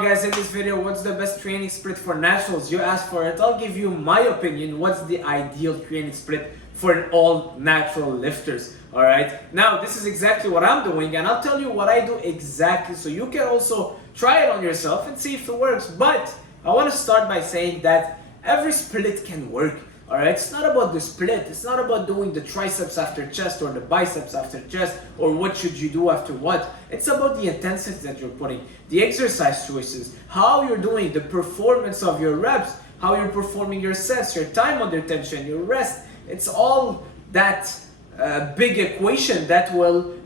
Now guys, in this video, what's the best training split for naturals? You asked for it. I'll give you my opinion. What's the ideal training split for an all natural lifters? Alright, now this is exactly what I'm doing, and I'll tell you what I do exactly so you can also try it on yourself and see if it works. But I want to start by saying that every split can work. Alright, it's not about the split, it's not about doing the triceps after chest or the biceps after chest or what should you do after what. It's about the intensity that you're putting, the exercise choices, how you're doing, the performance of your reps, how you're performing your sets, your time under tension, your rest. It's all that big equation that will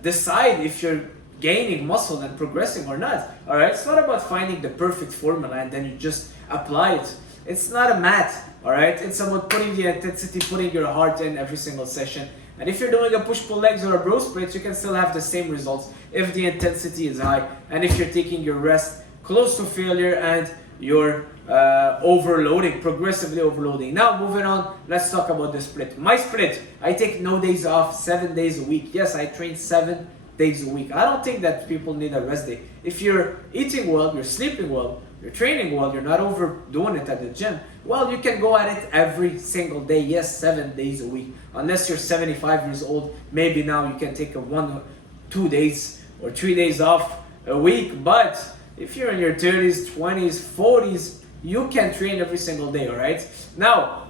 decide if you're gaining muscle and progressing or not. Alright, it's not about finding the perfect formula and then you just apply it. It's not a math, alright? It's about putting the intensity, putting your heart in every single session. And if you're doing a push-pull legs or a bro split, you can still have the same results if the intensity is high and if you're taking your rest close to failure and you're overloading, progressively overloading. Now moving on, let's talk about the split. My split, I take no days off, 7 days a week. Yes, I train 7 days a week. I don't think that people need a rest day. If you're eating well, you're sleeping well, you're training well, you're not overdoing it at the gym, well, you can go at it every single day. Yes, 7 days a week. Unless you're 75 years old, maybe now you can take a 1 or 2 days or 3 days off a week. But if you're in your 30s, 20s, 40s, you can train every single day, alright? Now,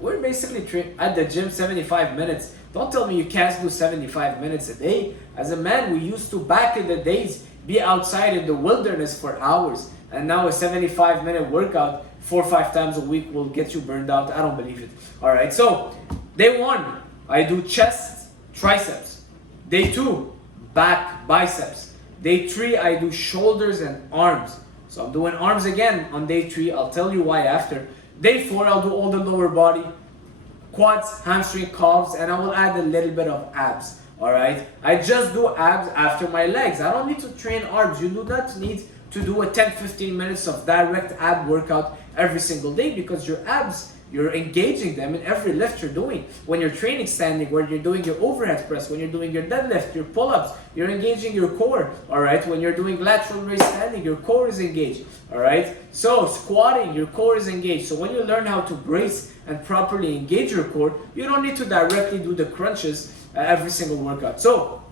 we're basically at the gym 75 minutes. Don't tell me you can't do 75 minutes a day. As a man, we used to, back in the days, be outside in the wilderness for hours. And now a 75-minute workout 4 or 5 times a week will get you burned out. I don't believe it. Alright, so day 1, I do chest, triceps. Day 2, back, biceps. Day 3, I do shoulders and arms. So I'm doing arms again on day 3. I'll tell you why after. Day 4, I'll do all the lower body, quads, hamstring, calves, and I will add a little bit of abs. Alright, I just do abs after my legs. I don't need to train arms. You do not need to do a 10-15 minutes of direct ab workout every single day, because your abs, you're engaging them in every lift you're doing. When you're training standing, when you're doing your overhead press, when you're doing your deadlift, your pull-ups, you're engaging your core. Alright, when you're doing lateral raise standing, your core is engaged. Alright, so squatting, your core is engaged. So when you learn how to brace and properly engage your core, you don't need to directly do the crunches every single workout. So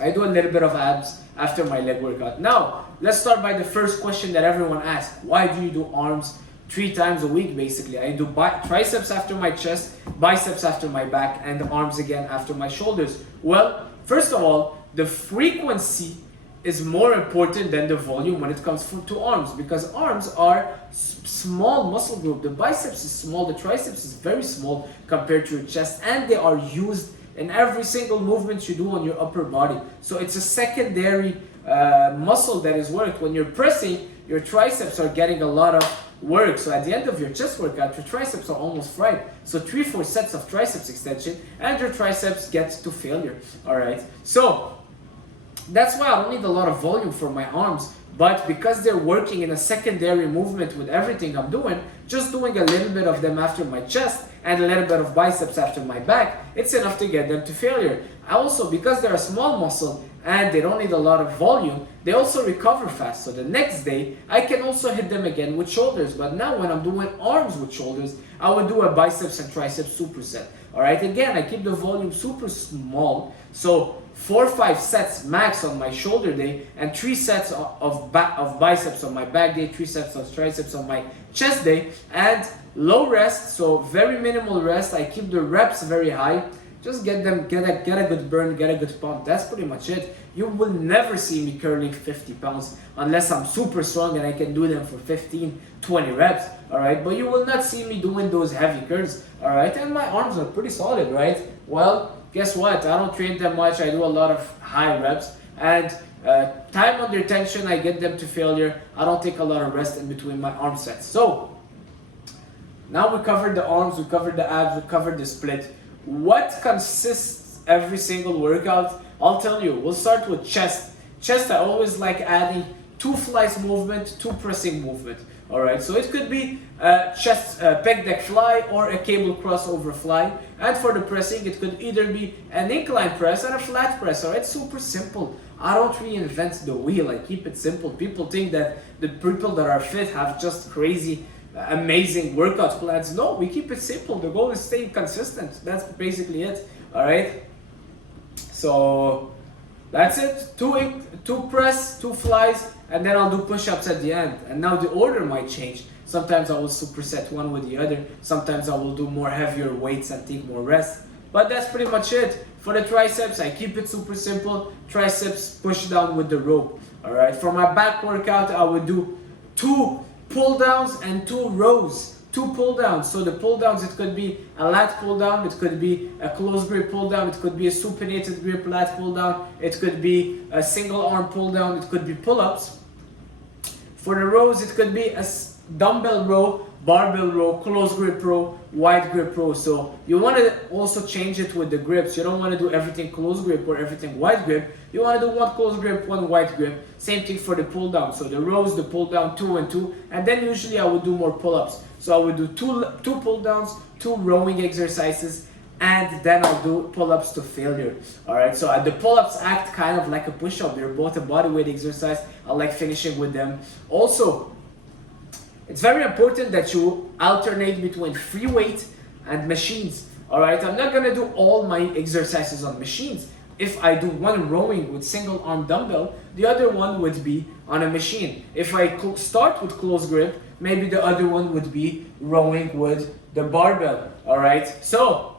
I do a little bit of abs after my leg workout. Now, let's start by the first question that everyone asks. Why do you do arms 3 times a week basically? I do triceps after my chest, biceps after my back, and arms again after my shoulders. Well, first of all, the frequency is more important than the volume when it comes to arms, because arms are small muscle group. The biceps is small, the triceps is very small compared to your chest, and they are used in every single movement you do on your upper body. So it's a secondary muscle that is worked. When you're pressing, your triceps are getting a lot of work. So at the end of your chest workout, your triceps are almost fried. So 3-4 sets of triceps extension and your triceps get to failure. Alright, so that's why I don't need a lot of volume for my arms. But because they're working in a secondary movement with everything I'm doing, just doing a little bit of them after my chest and a little bit of biceps after my back, it's enough to get them to failure. Also, because they're a small muscle and they don't need a lot of volume, they also recover fast. So the next day, I can also hit them again with shoulders. But now when I'm doing arms with shoulders, I would do a biceps and triceps superset. Alright, again, I keep the volume super small. So 4 or 5 sets max on my shoulder day, and 3 sets of biceps on my back day, 3 sets of triceps on my chest day, and low rest, so very minimal rest. I keep the reps very high. Just get a good burn, get a good pump. That's pretty much it. You will never see me curling 50 pounds unless I'm super strong and I can do them for 15, 20 reps. Alright, but you will not see me doing those heavy curls. Alright, and my arms are pretty solid, right? Well, guess what? I don't train that much. I do a lot of high reps, and time under tension, I get them to failure. I don't take a lot of rest in between my arm sets. So now we covered the arms, we covered the abs, we covered the split. What consists every single workout? I'll tell you. We'll start with chest. Chest, I always like adding 2 flies movement, 2 pressing movement. Alright, so it could be chest pec deck fly or a cable crossover fly. And for the pressing, it could either be an incline press or a flat press. Alright, super simple. I don't reinvent the wheel. I keep it simple. People think that the people that are fit have just crazy, amazing workout plans. No, we keep it simple. The goal is staying consistent. That's basically it. All right. So that's it. Two press, two flies, and then I'll do push-ups at the end. And now the order might change. Sometimes I will superset one with the other. Sometimes I will do more heavier weights and take more rest. But that's pretty much it. For the triceps, I keep it super simple. Triceps push down with the rope. All right. For my back workout, I would do 2 pull downs and 2 rows. 2 pull downs. So the pull downs, it could be a lat pull down, it could be a close grip pull down, it could be a supinated grip lat pull down, it could be a single arm pull down, it could be pull ups. For the rows, it could be a dumbbell row, barbell row, close grip row, wide grip row. So you want to also change it with the grips. You don't want to do everything close grip or everything wide grip. You want to do one close grip, one wide grip. Same thing for the pull down. So the rows, the pull down, 2 and 2. And then usually I would do more pull ups. So I would do two pull downs, 2 rowing exercises, and then I'll do pull-ups to failure. All right, so the pull-ups act kind of like a push-up. They're both a bodyweight exercise. I like finishing with them. Also, it's very important that you alternate between free weight and machines. All right, I'm not gonna do all my exercises on machines. If I do one rowing with single arm dumbbell, the other one would be on a machine. If I start with close grip, maybe the other one would be rowing with the barbell. All right, so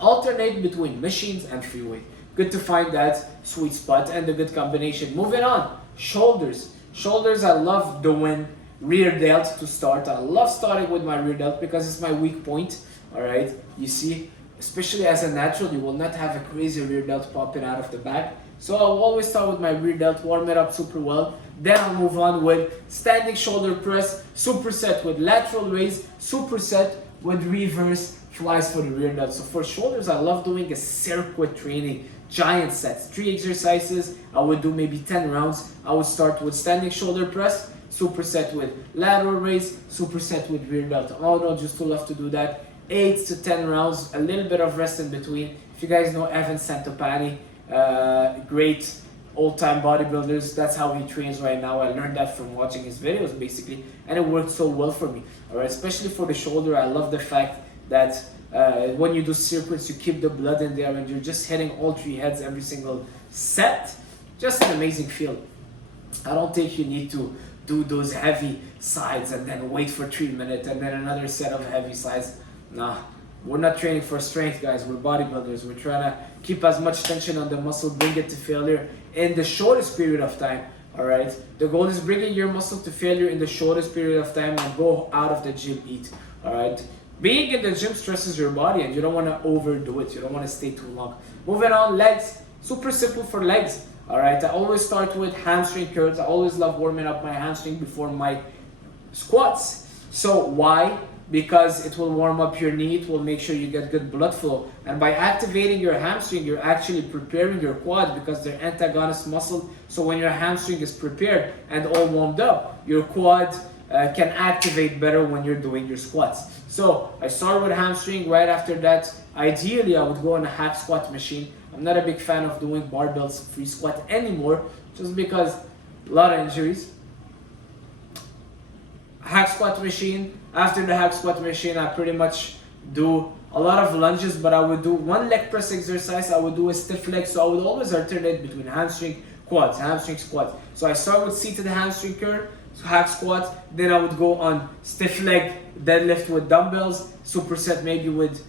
alternate between machines and free weight. Good to find that sweet spot and a good combination. Moving on, shoulders. Shoulders, I love doing rear delt to start. I love starting with my rear delt because it's my weak point. All right, you see, especially as a natural, you will not have a crazy rear delt popping out of the back. So I'll always start with my rear delt, warm it up super well. Then I'll move on with standing shoulder press, superset with lateral raise, superset with reverse flies for the rear delt. So for shoulders, I love doing a circuit training, giant sets, 3 exercises. I would do maybe 10 rounds. I would start with standing shoulder press, superset with lateral raise, superset with rear delt. Oh no, just to love to do that. 8 to 10 rounds, a little bit of rest in between. If you guys know Evan Santopani, great old-time bodybuilders, that's how he trains right now. I learned that from watching his videos basically, and it worked so well for me. All right, especially for the shoulder, I love the fact that when you do circuits, you keep the blood in there and you're just hitting all 3 heads every single set. Just an amazing feel. I don't think you need to do those heavy sides and then wait for 3 minutes and then another set of heavy sides. Nah, we're not training for strength, guys. We're bodybuilders. We're trying to keep as much tension on the muscle, bring it to failure in the shortest period of time. All right, the goal is bringing your muscle to failure in the shortest period of time and go out of the gym, eat. All right, being in the gym stresses your body and you don't want to overdo it. You don't want to stay too long. Moving on, legs. Super simple for legs. All right, I always start with hamstring curls. I always love warming up my hamstring before my squats. So why? Because it will warm up your knee, it will make sure you get good blood flow. And by activating your hamstring, you're actually preparing your quad because they're antagonist muscle. So when your hamstring is prepared and all warmed up, your quad can activate better when you're doing your squats. So I start with hamstring. Right after that, ideally I would go on a hack squat machine. I'm not a big fan of doing barbells free squat anymore, just because a lot of injuries. Hack squat machine. After the hack squat machine, I pretty much do a lot of lunges, but I would do 1 leg press exercise. I would do a stiff leg, so I would always alternate between hamstring, quads, hamstring, squats. So I start with seated hamstring curl, hack squat, then I would go on stiff leg deadlift with dumbbells, superset maybe with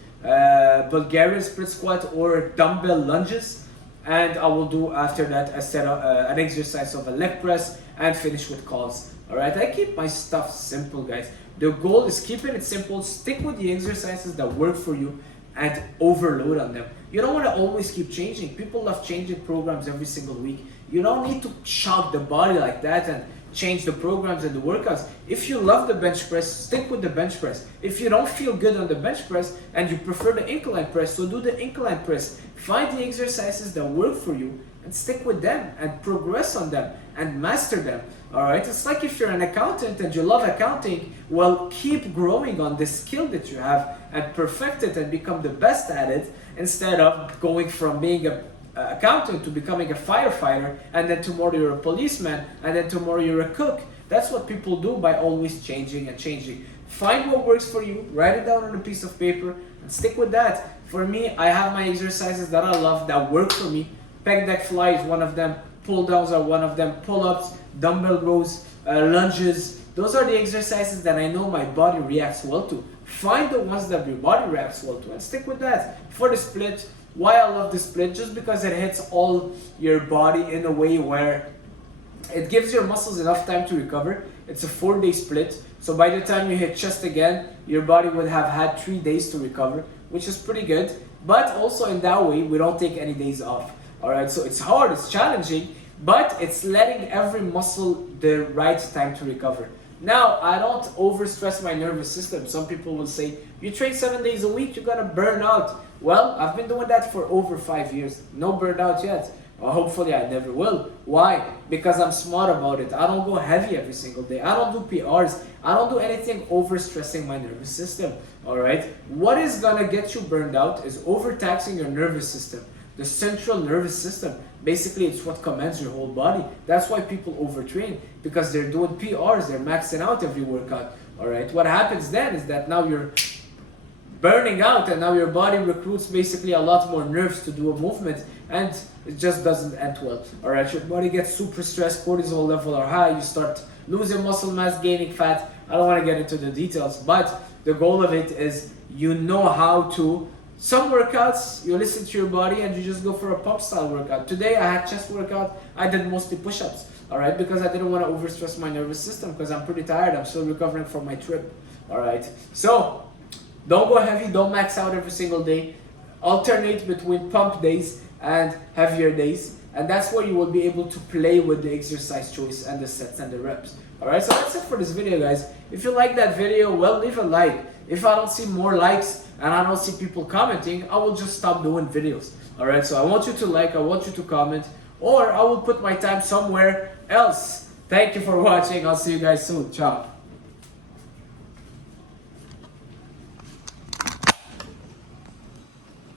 Bulgarian split squat or dumbbell lunges, and I will do after that a set of an exercise of a leg press and finish with calves. All right, I keep my stuff simple, guys. The goal is keeping it simple, stick with the exercises that work for you and overload on them. You don't want to always keep changing. People love changing programs every single week. You don't need to shock the body like that and change the programs and the workouts. If you love the bench press, stick with the bench press. If you don't feel good on the bench press and you prefer the incline press, so do the incline press. Find the exercises that work for you and stick with them and progress on them and master them. All right, it's like if you're an accountant and you love accounting, well, keep growing on the skill that you have and perfect it and become the best at it instead of going from being a accountant to becoming a firefighter, and then tomorrow you're a policeman, and then tomorrow you're a cook. That's what people do by always changing and changing. Find what works for you, write it down on a piece of paper, and stick with that. For me, I have my exercises that I love, that work for me. Pec deck fly is one of them, pull downs are one of them, pull-ups, dumbbell rows, lunges. Those are the exercises that I know my body reacts well to. Find the ones that your body reacts well to and stick with that. For the split, why I love the split? Just because it hits all your body in a way where it gives your muscles enough time to recover. It's a 4-day split, so by the time you hit chest again, your body would have had 3 days to recover, which is pretty good. But also in that way, we don't take any days off. Alright, so it's hard, it's challenging, but it's letting every muscle the right time to recover. Now, I don't overstress my nervous system. Some people will say, you train 7 days a week, you're gonna burn out. Well, I've been doing that for over 5 years. No burnout yet. Hopefully I never will. Why? Because I'm smart about it. I don't go heavy every single day. I don't do PRs. I don't do anything overstressing my nervous system. Alright? What is gonna get you burned out is overtaxing your nervous system. The central nervous system. Basically, it's what commands your whole body. That's why people overtrain, because they're doing PRs, they're maxing out every workout. Alright? What happens then is that now you're burning out, and now your body recruits basically a lot more nerves to do a movement, and it just doesn't end well. Alright, your body gets super stressed, cortisol level are high, you start losing muscle mass, gaining fat. I don't want to get into the details, but the goal of it is you know how to. Some workouts, you listen to your body and you just go for a pump style workout. Today I had chest workout, I did mostly push-ups, alright, because I didn't want to overstress my nervous system because I'm pretty tired, I'm still recovering from my trip, alright. So, don't go heavy, don't max out every single day. Alternate between pump days and heavier days, and that's where you will be able to play with the exercise choice and the sets and the reps. Alright, so that's it for this video, guys. If you like that video, well, leave a like. If I don't see more likes and I don't see people commenting, I will just stop doing videos. Alright, so I want you to like, I want you to comment, or I will put my time somewhere else. Thank you for watching. I'll see you guys soon. Ciao.